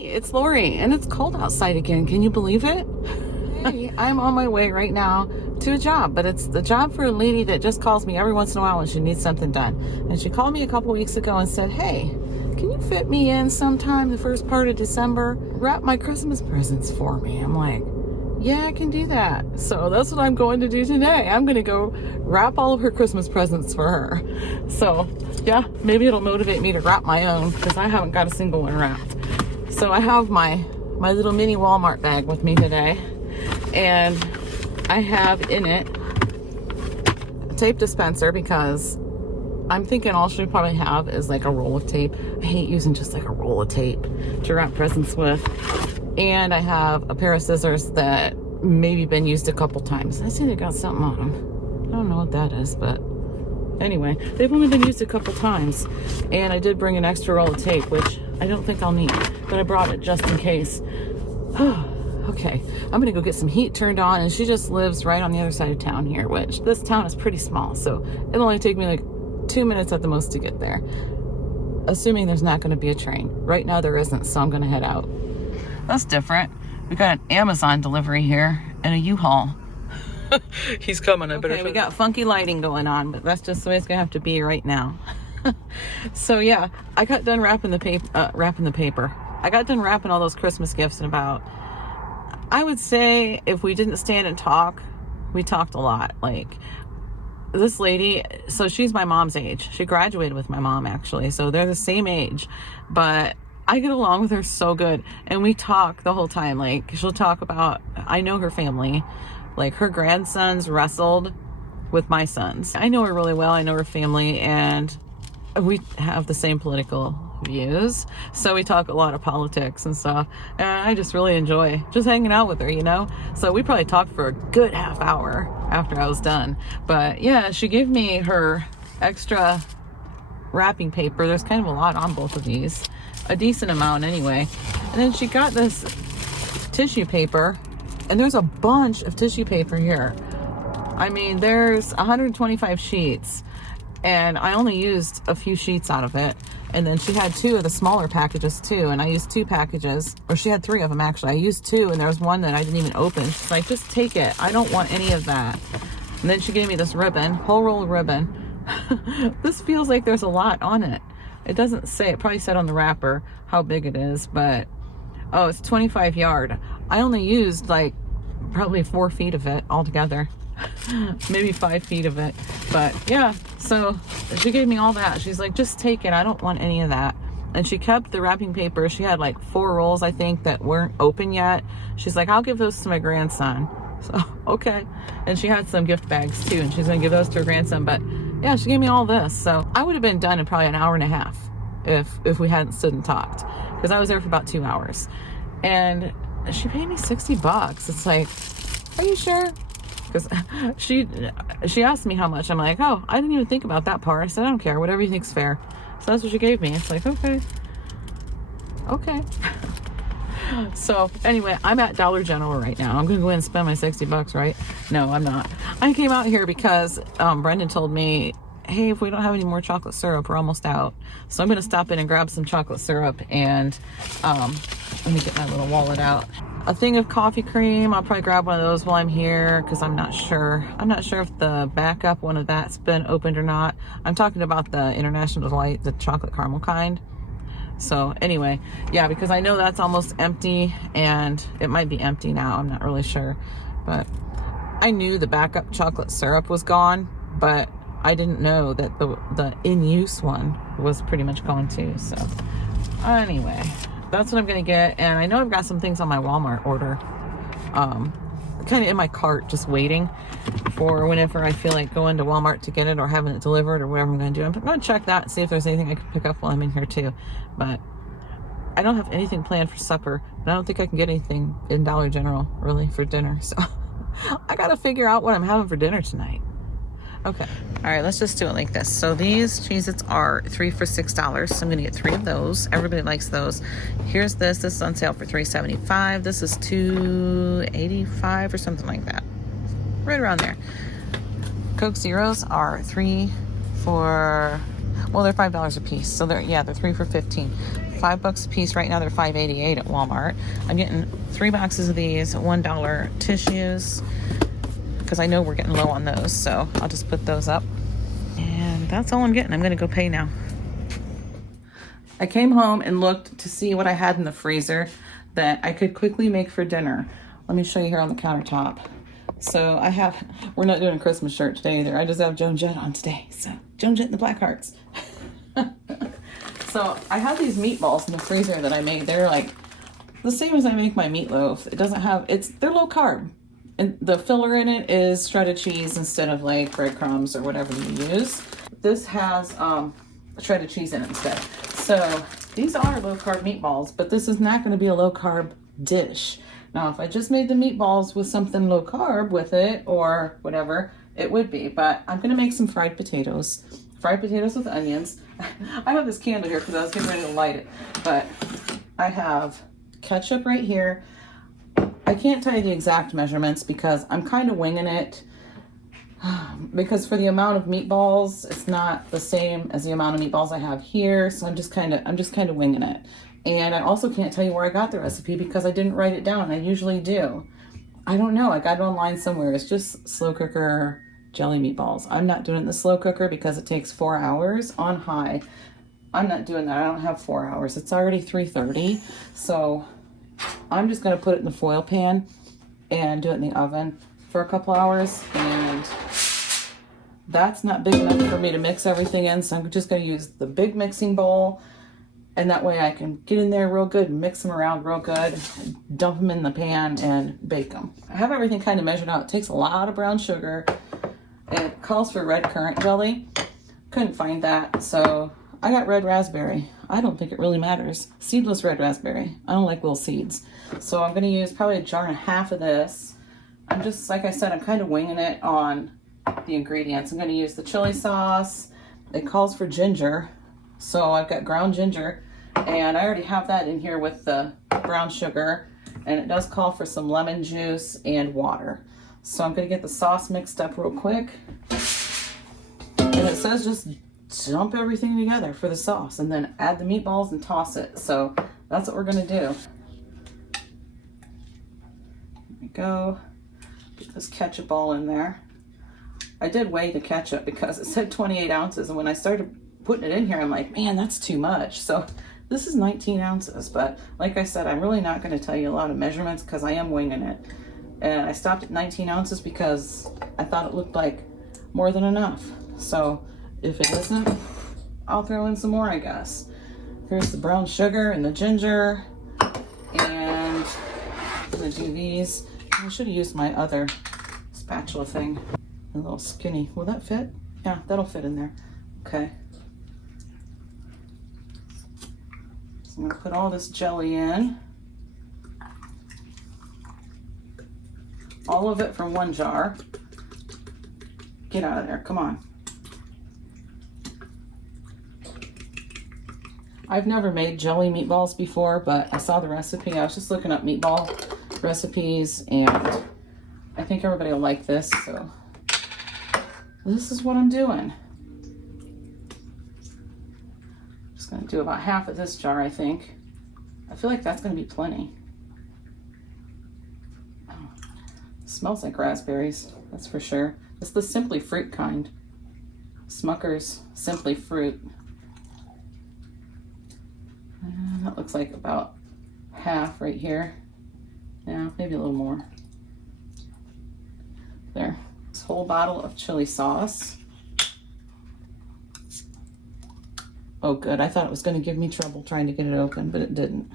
It's Lori, and it's cold outside again. Can you believe it? Hey, I'm on my way right now to a job, but it's the job for a lady that just calls me every once in a while when she needs something done. And she called me a couple weeks ago and said, hey, can you fit me in sometime the first part of December? Wrap my Christmas presents for me. I'm like, yeah, I can do that. So that's what I'm going to do today. I'm going to go wrap all of her Christmas presents for her. So yeah, maybe it'll motivate me to wrap my own because I haven't got a single one wrapped. So I have my little mini Walmart bag with me today, and I have in it a tape dispenser because I'm thinking all she'll probably have is like a roll of tape. I hate using just like a roll of tape to wrap presents with. And I have a pair of scissors that maybe been used a couple times. I see they got something on them. I don't know what that is, but anyway, they've only been used a couple times. And I did bring an extra roll of tape, which I don't think I'll need, but I brought it just in case. Okay, I'm gonna go get some heat turned on, and she just lives right on the other side of town here, which this town is pretty small, so it'll only take me like 2 minutes at the most to get there. Assuming there's not gonna be a train. Right now there isn't, so I'm gonna head out. That's different. We got an Amazon delivery here and a U-Haul. He's coming. Okay, we got funky lighting going on, but that's just the way it's gonna have to be right now. So yeah, I got done wrapping the paper. I got done wrapping all those Christmas gifts in about, I would say, if we didn't stand and talk, we talked a lot. Like this lady, so she's my mom's age. She graduated with my mom actually, so they're the same age, but I get along with her so good, and we talk the whole time. Like she'll talk about, I know her family, like her grandsons wrestled with my sons. I know her really well. I know her family, and we have the same political views, so we talk a lot of politics and stuff, and I just really enjoy just hanging out with her, you know. So we probably talked for a good half hour after I was done. But yeah, she gave me her extra wrapping paper. There's kind of a lot on both of these, a decent amount anyway. And then she got this tissue paper, and there's a bunch of tissue paper here. I mean, there's 125 sheets, and I only used a few sheets out of it. And then she had 2 of the smaller packages too, and I used 2 packages, or she had 3 of them actually. I used 2, and there was one that I didn't even open. She's like, just take it. I don't want any of that. And then she gave me this ribbon, whole roll of ribbon. This feels like there's a lot on it. It doesn't say, it probably said on the wrapper how big it is, but oh, it's 25 yard. I only used like probably 4 feet of it altogether. Maybe 5 feet of it. But yeah, so she gave me all that. She's like, just take it. I don't want any of that. And she kept the wrapping paper. She had like 4 rolls, I think, that weren't open yet. She's like, I'll give those to my grandson. So, okay. And she had some gift bags too, and she's gonna give those to her grandson. But yeah, she gave me all this. So I would have been done in probably an hour and a half if we hadn't stood and talked, because I was there for about 2 hours. And she paid me $60. It's like, are you sure? Because she asked me how much. I'm like, oh, I didn't even think about that part. I said, I don't care, whatever you think's fair. So that's what she gave me. It's like, okay. So anyway, I'm at Dollar General right now. I'm gonna go in and spend my $60, right? No, I'm not. I came out here because Brendan told me, hey, if we don't have any more chocolate syrup, we're almost out. So I'm gonna stop in and grab some chocolate syrup, and let me get my little wallet out. A thing of coffee cream. I'll probably grab one of those while I'm here, because I'm not sure if the backup one of that's been opened or not. I'm talking about the International Delight, the chocolate caramel kind. So anyway, yeah, because I know that's almost empty, and it might be empty now. I'm not really sure, but I knew the backup chocolate syrup was gone, but I didn't know that the in-use one was pretty much gone too. So anyway, that's what I'm gonna get. And I know I've got some things on my Walmart order, kind of in my cart, just waiting for whenever I feel like going to Walmart to get it, or having it delivered, or whatever I'm gonna do. I'm gonna check that and see if there's anything I can pick up while I'm in here too. But I don't have anything planned for supper, and I don't think I can get anything in Dollar General really for dinner. So I gotta figure out what I'm having for dinner tonight. Okay. All right, let's just do it like this. So these Cheez-Its are 3 for $6. So I'm gonna get 3 of those. Everybody likes those. Here's this. This is on sale for $3.75. This is $2.85 or something like that. Right around there. Coke Zeros are 3 for, well, they're $5 a piece. So they're 3 for $15. $5 a piece. Right now they're $5.88 at Walmart. I'm getting 3 boxes of these $1 tissues because I know we're getting low on those, so I'll just put those up. And that's all I'm getting. I'm gonna go pay now. I came home and looked to see what I had in the freezer that I could quickly make for dinner. Let me show you here on the countertop. So I have, we're not doing a Christmas shirt today either. I just have Joan Jett on today. So Joan Jett and the Black Hearts. So I have these meatballs in the freezer that I made. They're like the same as I make my meatloaf. It doesn't have, they're low carb. And the filler in it is shredded cheese instead of like breadcrumbs or whatever you use. This has shredded cheese in it instead. So these are low carb meatballs, but this is not going to be a low carb dish. Now, if I just made the meatballs with something low carb with it or whatever, it would be. But I'm going to make some fried potatoes with onions. I have this candle here because I was getting ready to light it. But I have ketchup right here. I can't tell you the exact measurements because I'm kind of winging it. Because for the amount of meatballs, it's not the same as the amount of meatballs I have here. So I'm just kind of winging it. And I also can't tell you where I got the recipe because I didn't write it down. I usually do. I don't know. I got it online somewhere. It's just slow cooker jelly meatballs. I'm not doing it in the slow cooker because it takes 4 hours on high. I'm not doing that. I don't have 4 hours. It's already 3:30. So I'm just going to put it in the foil pan and do it in the oven for a couple hours. And that's not big enough for me to mix everything in. So I'm just going to use the big mixing bowl. And that way I can get in there real good and mix them around real good, dump them in the pan and bake them. I have everything kind of measured out. It takes a lot of brown sugar. It calls for red currant jelly. Couldn't find that, so I got red raspberry. I don't think it really matters. Seedless red raspberry. I don't like little seeds. So I'm gonna use probably 1.5 jars of this. I'm just, like I said, I'm kind of winging it on the ingredients. I'm gonna use the chili sauce. It calls for ginger. So I've got ground ginger. And I already have that in here with the brown sugar. And it does call for some lemon juice and water. So I'm going to get the sauce mixed up real quick. And it says just dump everything together for the sauce. And then add the meatballs and toss it. So that's what we're going to do. There we go. Get this ketchup all in there. I did weigh the ketchup because it said 28 ounces. And when I started putting it in here, I'm like, man, that's too much. So this is 19 ounces, but like I said, I'm really not going to tell you a lot of measurements because I am winging it. And I stopped at 19 ounces because I thought it looked like more than enough. So if it isn't, I'll throw in some more, I guess. Here's the brown sugar and the ginger. And I'm going to do these. I should have used my other spatula thing. A little skinny. Will that fit? Yeah, that'll fit in there. Okay. I'm going to put all this jelly in. All of it from 1 jar. Get out of there, come on. I've never made jelly meatballs before, but I saw the recipe. I was just looking up meatball recipes, and I think everybody will like this, so this is what I'm doing. Going to do about half of this jar, I think. I feel like that's going to be plenty. Oh, it smells like raspberries, that's for sure. It's the Simply Fruit kind. Smucker's Simply Fruit. And that looks like about half right here. Yeah, maybe a little more. There. This whole bottle of chili sauce. Oh, good. I thought it was going to give me trouble trying to get it open, but it didn't.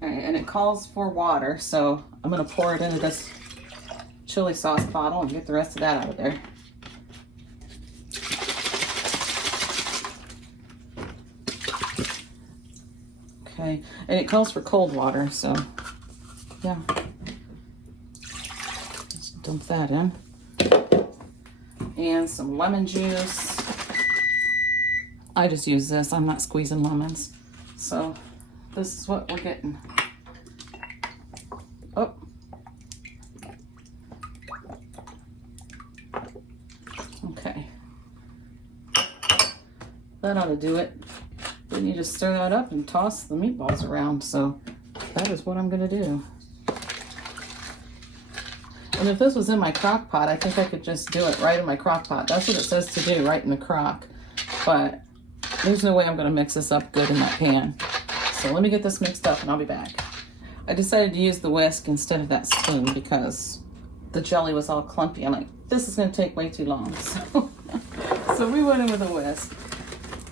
All right, and it calls for water, so I'm going to pour it into this chili sauce bottle and get the rest of that out of there. Okay, and it calls for cold water, so yeah. Just dump that in. And some lemon juice. I just use this. I'm not squeezing lemons. So this is what we're getting. Oh. Okay. That ought to do it. Then you just stir that up and toss the meatballs around. So that is what I'm gonna do. And if this was in my crock pot, I think I could just do it right in my crock pot. That's what it says to do, right in the crock. But there's no way I'm gonna mix this up good in that pan. So let me get this mixed up and I'll be back. I decided to use the whisk instead of that spoon because the jelly was all clumpy. I'm like, this is gonna take way too long. So we went in with a whisk.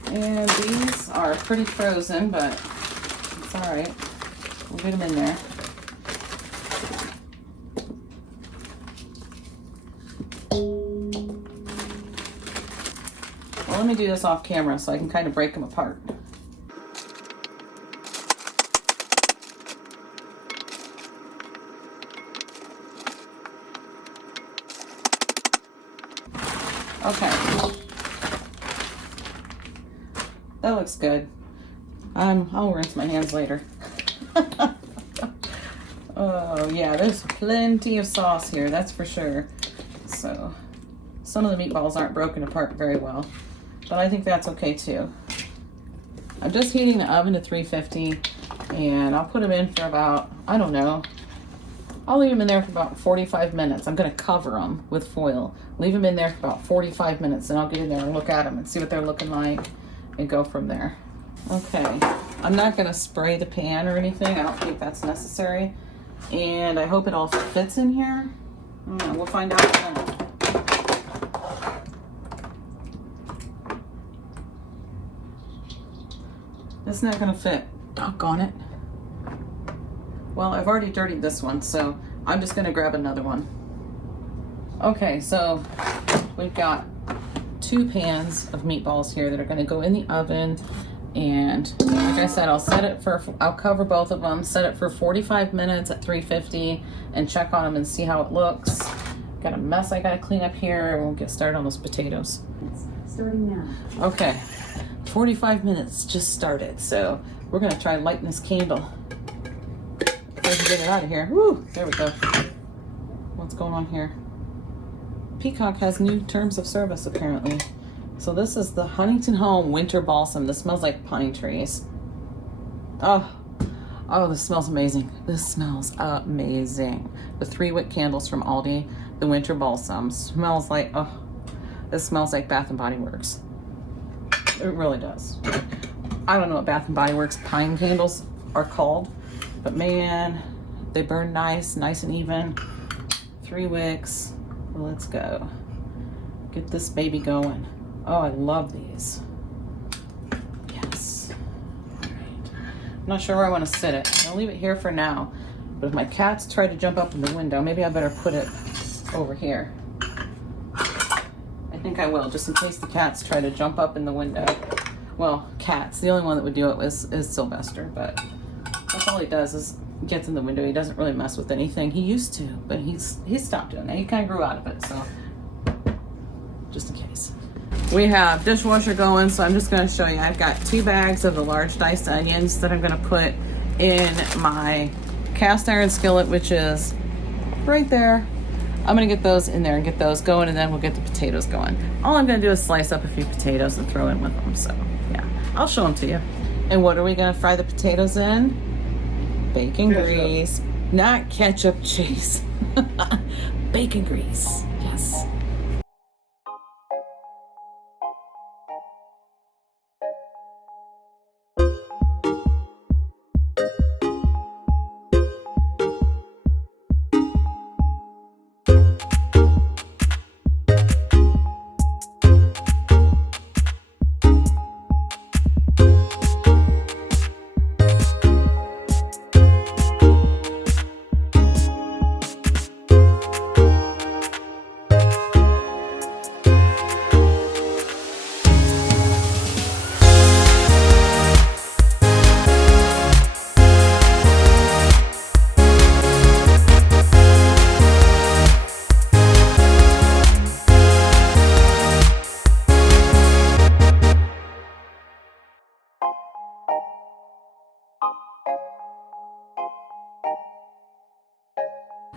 And these are pretty frozen, but it's all right. We'll get them in there. Well, let me do this off camera so I can kind of break them apart. Okay. That looks good. I'll rinse my hands later. Oh yeah, there's plenty of sauce here, that's for sure. So some of the meatballs aren't broken apart very well, but I think that's okay too. I'm just heating the oven to 350 and I'll put them in for about, I don't know, I'll leave them in there for about 45 minutes. I'm gonna cover them with foil. Leave them in there for about 45 minutes and I'll get in there and look at them and see what they're looking like and go from there. Okay, I'm not gonna spray the pan or anything. I don't think that's necessary. And I hope it all fits in here. We'll find out in a minute. It's not gonna fit. Doggone it. Well, I've already dirtied this one, so I'm just gonna grab another one. Okay, so we've got 2 pans of meatballs here that are gonna go in the oven. And like I said, I'll cover both of them, set it for 45 minutes at 350 and check on them and see how it looks. Got a mess I gotta clean up here and we'll get started on those potatoes. Starting now. Okay, 45 minutes just started. So we're gonna try lighting this candle. If I can get it out of here. Woo, there we go. What's going on here? Peacock has new terms of service apparently. So this is the Huntington Home Winter Balsam. This smells like pine trees. Oh, this smells amazing. This smells amazing. The 3-wick candles from Aldi, the Winter Balsam. Smells like, this smells like Bath and Body Works. It really does. I don't know what Bath and Body Works pine candles are called, but man, they burn nice and even. 3 wicks. Well, let's go. Get this baby going. Oh, I love these. Yes. All right. I'm not sure where I want to sit it. I'll leave it here for now. But if my cats try to jump up in the window, maybe I better put it over here. I think I will, just in case the cats try to jump up in the window. Well, cats. The only one that would do it is Sylvester, but that's all he does is gets in the window. He doesn't really mess with anything. He used to, but he's stopped doing that. He kind of grew out of it, so just in case. We have dishwasher going, so I'm just going to show you. I've got 2 bags of the large diced onions that I'm going to put in my cast iron skillet, which is right there. I'm going to get those in there and get those going, and then we'll get the potatoes going. All I'm going to do is slice up a few potatoes and throw in with them. So yeah, I'll show them to you. And what are we going to fry the potatoes in? Bacon grease, not ketchup cheese. Bacon grease, yes.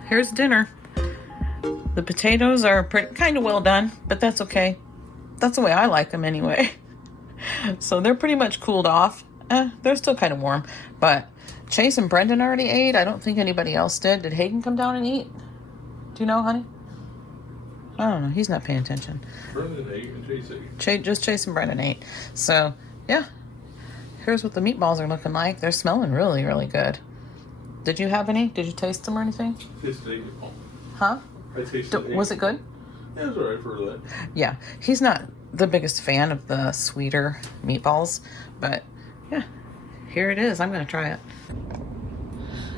Here's dinner. The potatoes are kind of well done, but that's okay. That's the way I like them anyway. So they're pretty much cooled off. They're still kind of warm, but Chase and Brendan already ate. I don't think anybody else did. Did Hayden come down and eat? Do you know, honey? I don't know. He's not paying attention. Brendan ate and Chase ate. Just Chase and Brendan ate. So, yeah. Here's what the meatballs are looking like. They're smelling really, really good. Did you have any? Did you taste them or anything? Tasted it. Huh? I tasted it. Was it good? Yeah, it was alright for that. Yeah. He's not the biggest fan of the sweeter meatballs, but yeah. Here it is. I'm going to try it.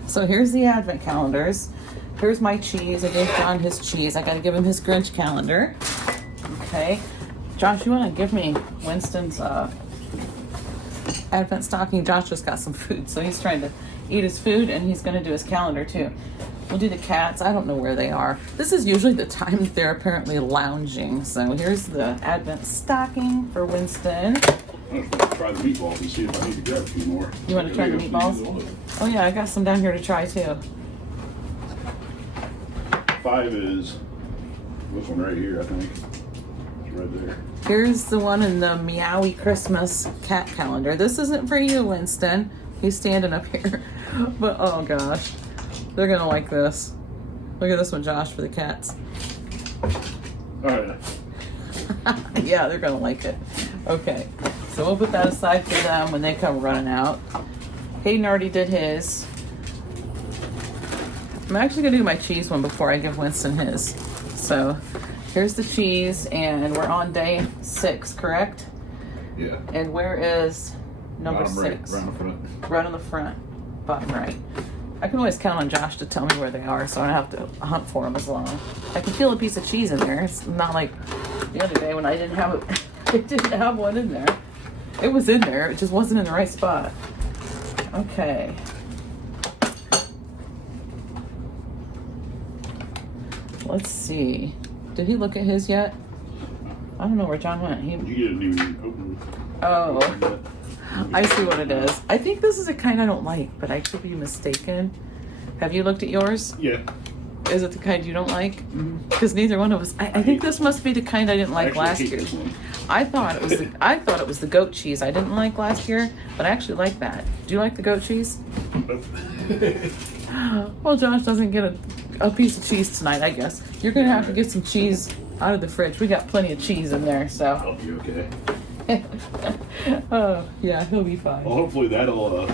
So here's the advent calendars. Here's my cheese. I gave John his cheese. I got to give him his Grinch calendar. Okay. Josh, you want to give me Winston's advent stocking? Josh just got some food, so he's trying to eat his food, and he's going to do his calendar too. We'll do the cats. I don't know where they are. This is usually the time that they're apparently lounging. So here's the advent stocking for Winston. I'm just going to try the meatballs and see if I need to grab a few more. You want to try the meatballs? Oh yeah, I got some down here to try too. 5 is this one right here, I think. It's right there. Here's the one in the Meowie Christmas cat calendar. This isn't for you, Winston. He's standing up here. But oh gosh, they're gonna like this. Look at this one, Josh, for the cats. Alright. Yeah, they're gonna like it. Okay, so we'll put that aside for them when they come running out. Hayden already did his. I'm actually gonna do my cheese one before I give Winston his. So here's the cheese, and we're on day 6, correct? Yeah. And where is number Bottom 6? Right on the front. Right on the front, bottom right. I can always count on Josh to tell me where they are, so I don't have to hunt for them as long. I can feel a piece of cheese in there. It's not like the other day when I didn't have it. I didn't have one in there. It was in there. It just wasn't in the right spot. Okay. Let's see. Did he look at his yet? I don't know where John went. You didn't even open it. Oh, I see what it is. I think this is a kind I don't like, but I could be mistaken. Have you looked at yours? Yeah. Is it the kind you don't like? Because neither one of us. I think this must be the kind I didn't like last year. I thought it was the goat cheese I didn't like last year, but I actually like that. Do you like the goat cheese? Well, Josh doesn't get a piece of cheese tonight, I guess. You're gonna have to get some cheese out of the fridge. We got plenty of cheese in there, so. I'll be okay. Oh yeah, he'll be fine. Well, hopefully that'll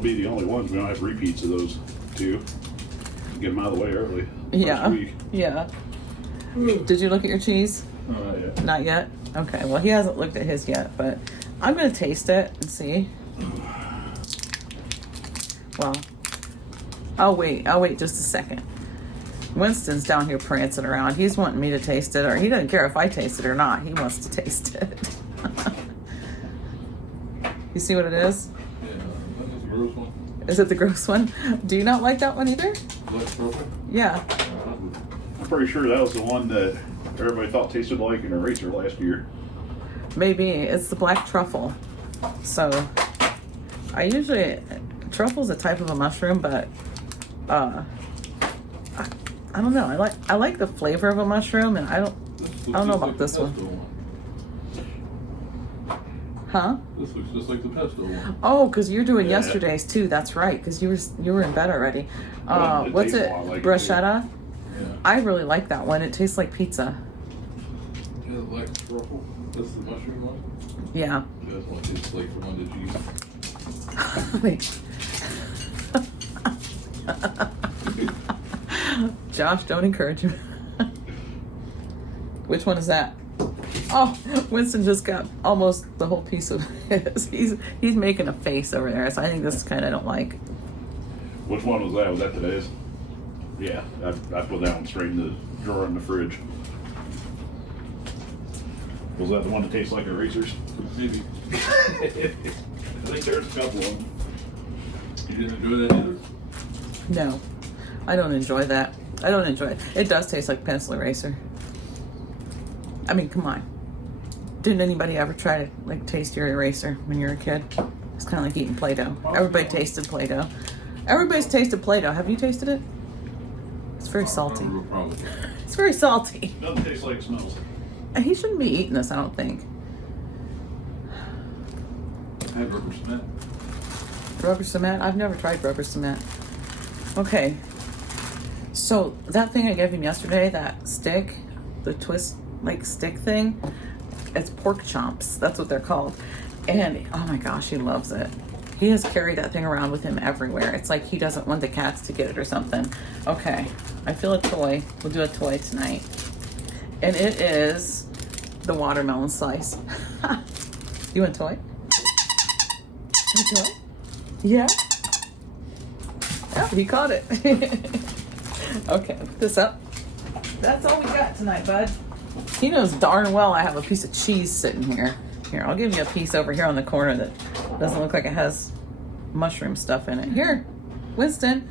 be the only ones. We don't have repeats of those 2. Get them out of the way early. Yeah. Yeah. Did you look at your cheese? Yeah. Not yet? Okay, well, he hasn't looked at his yet, but I'm going to taste it and see. Well, I'll wait just a second. Winston's down here prancing around. He's wanting me to taste it, or he doesn't care if I taste it or not. He wants to taste it. You see what it is? Yeah, that's the gross one. Is it the gross one? Do you not like that one either? Black purple? Yeah. I'm pretty sure that was the one that everybody thought tasted like an eraser last year. Maybe. It's the black truffle. So, truffle's a type of a mushroom, but I don't know. I like the flavor of a mushroom, and I don't know about this one. Huh? This looks just like the pesto one. Oh, because you're doing yesterday's too. That's right, because you were in bed already. What's it? Bruschetta? Yeah. I really like that one. It tastes like pizza. Yeah, the black truffle. That's the mushroom one. Yeah. That's one tastes like the one that you Josh, don't encourage him. Which one is that? Oh, Winston just got almost the whole piece of his. He's making a face over there, so I think this is kind I don't like. Which one was that? Was that today's? Yeah, I put that one straight in the drawer in the fridge. Was that the one that tastes like erasers? maybe. I think there's a couple of them. You didn't enjoy that either? No, I don't enjoy that. I don't enjoy it. It does taste like pencil eraser. I mean, come on. Didn't anybody ever try to taste your eraser when you were a kid? It's kind of like eating Play-Doh. Everybody tasted Play-Doh. Everybody's tasted Play-Doh. Have you tasted it? It's very salty. It's very salty. Doesn't taste like it smells. And he shouldn't be eating this, I don't think. had rubber cement. Rubber cement? I've never tried rubber cement. Okay. So that thing I gave him yesterday, that stick, the twist like stick thing, it's pork chomps. That's what they're called. And oh my gosh, he loves it. He has carried that thing around with him everywhere. It's like he doesn't want the cats to get it or something. Okay, I feel a toy. We'll do a toy tonight. And it is the watermelon slice. You want a toy? You want a toy? Yeah? Oh, he caught it. Okay, put this up. That's all we got tonight, bud. He knows darn well I have a piece of cheese sitting here. Here, I'll give you a piece over here on the corner that doesn't look like it has mushroom stuff in it. Here, Winston.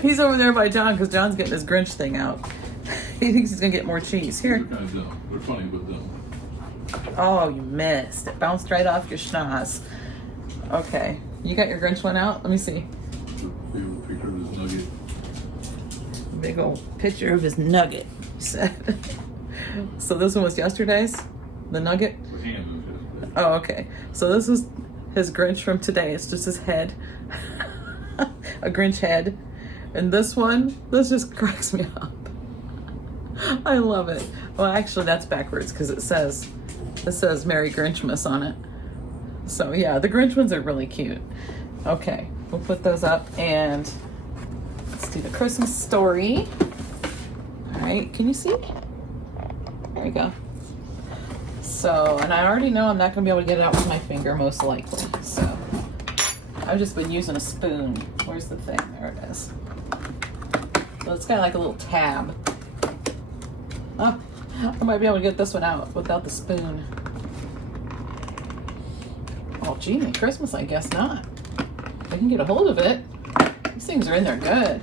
He's over there by John because John's getting his Grinch thing out. He thinks he's gonna get more cheese. Here. They're kind of dumb. They're funny, but dumb. Oh, you missed. It bounced right off your schnoz. Okay, you got your Grinch one out? Let me see. Favorite picture of this nugget. Big old picture of his nugget, he said. So this one was yesterday's? The nugget? The ham is just Oh, okay. So this is his Grinch from today. It's just his head. A Grinch head. And this one, this just cracks me up. I love it. Well, actually, that's backwards because it says Merry Grinchmas on it. So yeah, the Grinch ones are really cute. Okay, we'll put those up and let's do the Christmas story. All right, can you see? There you go. So, and I already know I'm not gonna be able to get it out with my finger most likely. So I've just been using a spoon. Where's the thing? There it is. So it's kind of like a little tab. Oh, I might be able to get this one out without the spoon. Oh, gee, Christmas, I guess not. I can get a hold of it. These things are in there good.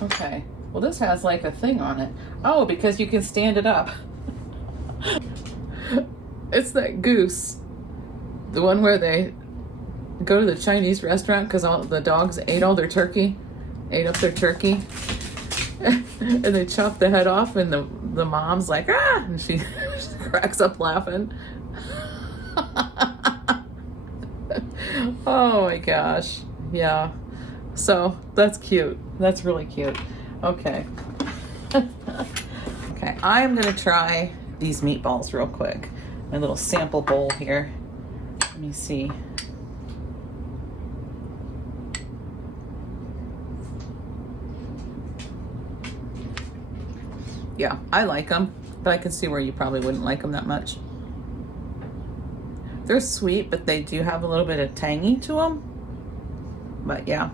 Okay, well this has like a thing on it. Oh, because you can stand it up. It's that goose. The one where they go to the Chinese restaurant because all the dogs ate all their turkey. Ate up their turkey. And they chop the head off and the mom's like, ah! And she cracks up laughing. Oh my gosh. Yeah. So that's cute. That's really cute. Okay. Okay, I'm gonna try these meatballs real quick. My little sample bowl here. Let me see. Yeah, I like them, but I can see where you probably wouldn't like them that much. They're sweet, but they do have a little bit of tangy to them. But yeah.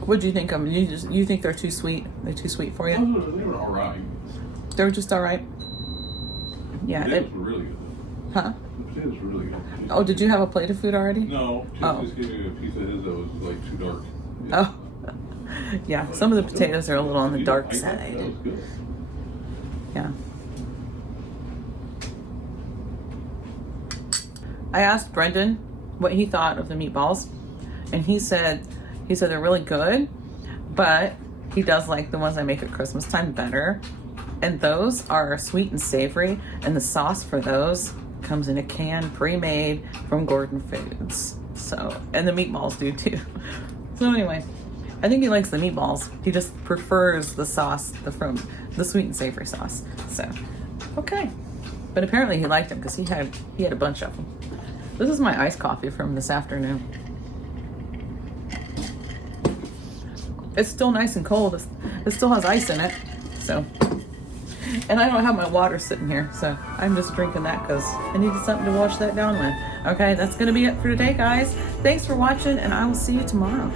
What do you think of them? You think they're too sweet? They're too sweet for you? They were all right. They're just all right. Yeah. Potatoes were really good. Huh? The potatoes were really good. Oh, did you have a plate of food already? No, she Oh. just gave me a piece of his that was like too dark. Oh. Yeah, some of the potatoes are a little on the dark That side. was good. Yeah. I asked Brendan what he thought of the meatballs, and he said they're really good, but he does like the ones I make at Christmas time better. And those are sweet and savory, and the sauce for those comes in a can pre-made from Gordon Foods. So, and the meatballs do too. So anyway, I think he likes the meatballs. He just prefers the sauce, the sweet and savory sauce. So, okay. But apparently he liked them because he had a bunch of them. This is my iced coffee from this afternoon. It's still nice and cold. It still has ice in it. So, and I don't have my water sitting here, so I'm just drinking that because I needed something to wash that down with. Okay, that's going to be it for today, guys. Thanks for watching, and I will see you tomorrow.